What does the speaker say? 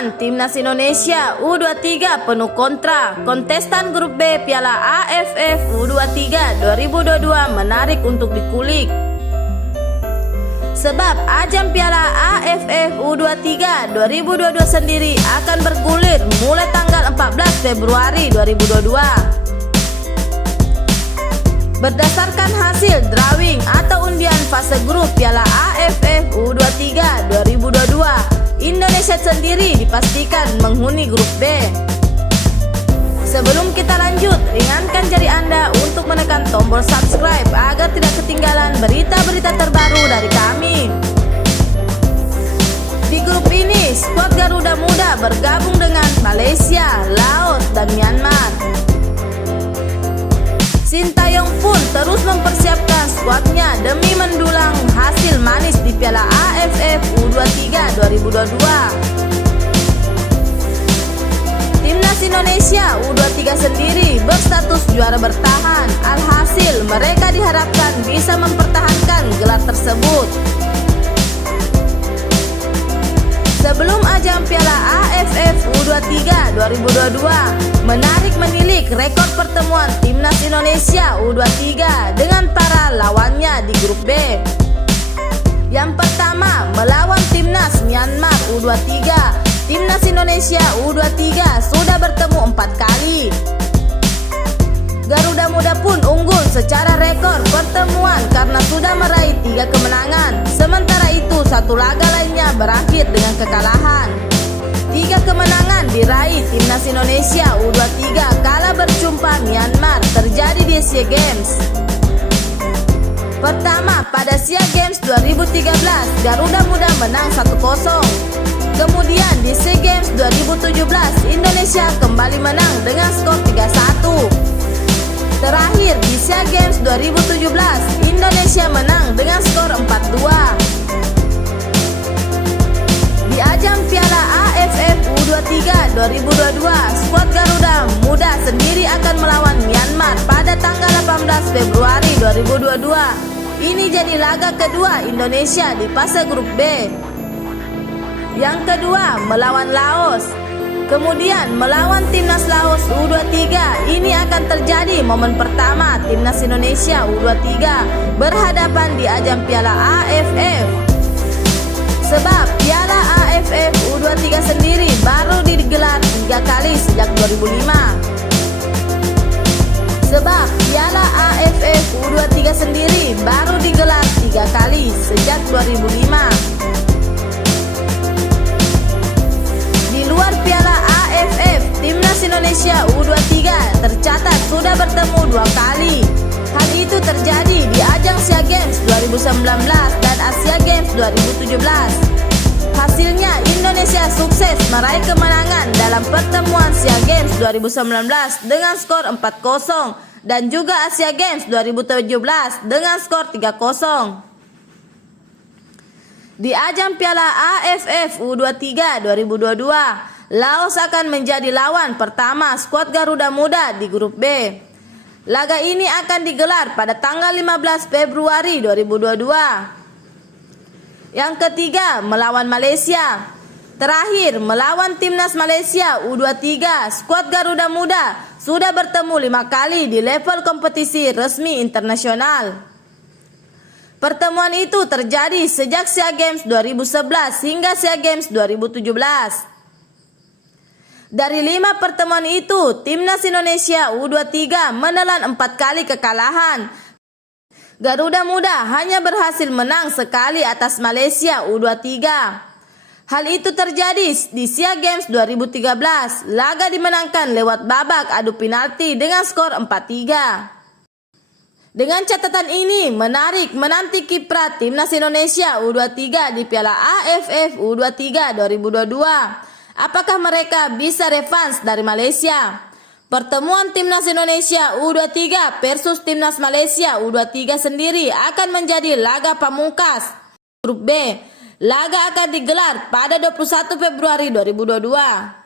pertemuan Timnas Indonesia U23 penuh kontra. Kontestan grup B Piala AFF U23 2022 menarik untuk dikulik. Sebab ajang Piala AFF U23 2022 sendiri akan bergulir mulai tanggal 14 Februari 2022. Berdasarkan hasil drawing atau undian fase grup Piala AFF U23 2022, Indonesia sendiri dipastikan menghuni grup B. Sebelum kita lanjut, ringankan jari Anda untuk menekan tombol subscribe agar tidak ketinggalan berita-berita terbaru dari kami. Di grup ini, skuad Garuda Muda bergabung dengan Malaysia, Laos, dan Myanmar. Sintayong pun terus mempersiapkan skuadnya demi mendulang hasil manis di Piala AFF U23 2022. Timnas Indonesia U23 sendiri berstatus juara bertahan. Alhasil mereka diharapkan bisa mempertahankan gelar tersebut. Sebelum ajang Piala AFF U23 2022, menarik menilik rekor pertemuan Timnas Indonesia U23 dengan para lawannya di grup B. Yang pertama, melawan Timnas Myanmar U23. Timnas Indonesia U23 sudah bertemu 4 kali. Garuda Muda pun unggul secara rekor pertemuan karena sudah meraih 3 kemenangan. Sementara itu, satu laga lainnya berakhir dengan kekalahan. 3 kemenangan diraih Timnas Indonesia U23 kala berjumpa Myanmar terjadi di SEA Games. Pertama, pada SEA Games 2013, Garuda Muda menang 1-0. Kemudian di SEA Games 2017, Indonesia kembali menang dengan skor 3-1. Terakhir di SEA Games 2017, Indonesia menang dengan skor 4-2. Di ajang Piala AFF U23 2022, skuad Garuda Muda sendiri akan melawan Myanmar pada tanggal 18 Februari 2022. Ini jadi laga kedua Indonesia di fase grup B. Yang kedua, melawan Laos. Kemudian melawan Timnas Laos U23. Ini akan terjadi momen pertama Timnas Indonesia U23 berhadapan di ajang Piala AFF. Sebab Piala AFF U23 sendiri baru digelar 3 kali sejak 2005. Sebab Piala AFF U23 sendiri baru digelar 3 kali sejak 2005. Di luar Piala AFF, Timnas Indonesia U23 tercatat sudah bertemu 2 kali. Hal itu terjadi di ajang SEA Games 2019 dan Asia Games 2017. Hasilnya, Indonesia sukses meraih kemenangan dalam pertemuan SEA Games 2019 dengan skor 4-0 dan juga Asia Games 2017 dengan skor 3-0. Di ajang Piala AFF U23 2022, Laos akan menjadi lawan pertama skuad Garuda Muda di grup B. Laga ini akan digelar pada tanggal 15 Februari 2022. Yang ketiga, melawan Malaysia. Terakhir, melawan Timnas Malaysia U23, skuad Garuda Muda sudah bertemu 5 kali di level kompetisi resmi internasional. Pertemuan itu terjadi sejak SEA Games 2011 hingga SEA Games 2017. Dari 5 pertemuan itu, Timnas Indonesia U23 menelan 4 kali kekalahan. Garuda Muda hanya berhasil menang sekali atas Malaysia U23. Hal itu terjadi di SEA Games 2013. Laga dimenangkan lewat babak adu penalti dengan skor 4-3. Dengan catatan ini, menarik menanti kiprah Timnas Indonesia U23 di Piala AFF U23 2022. Apakah mereka bisa revans dari Malaysia? Pertemuan Timnas Indonesia U23 versus Timnas Malaysia U23 sendiri akan menjadi laga pamungkas grup B. Laga akan digelar pada 21 Februari 2022.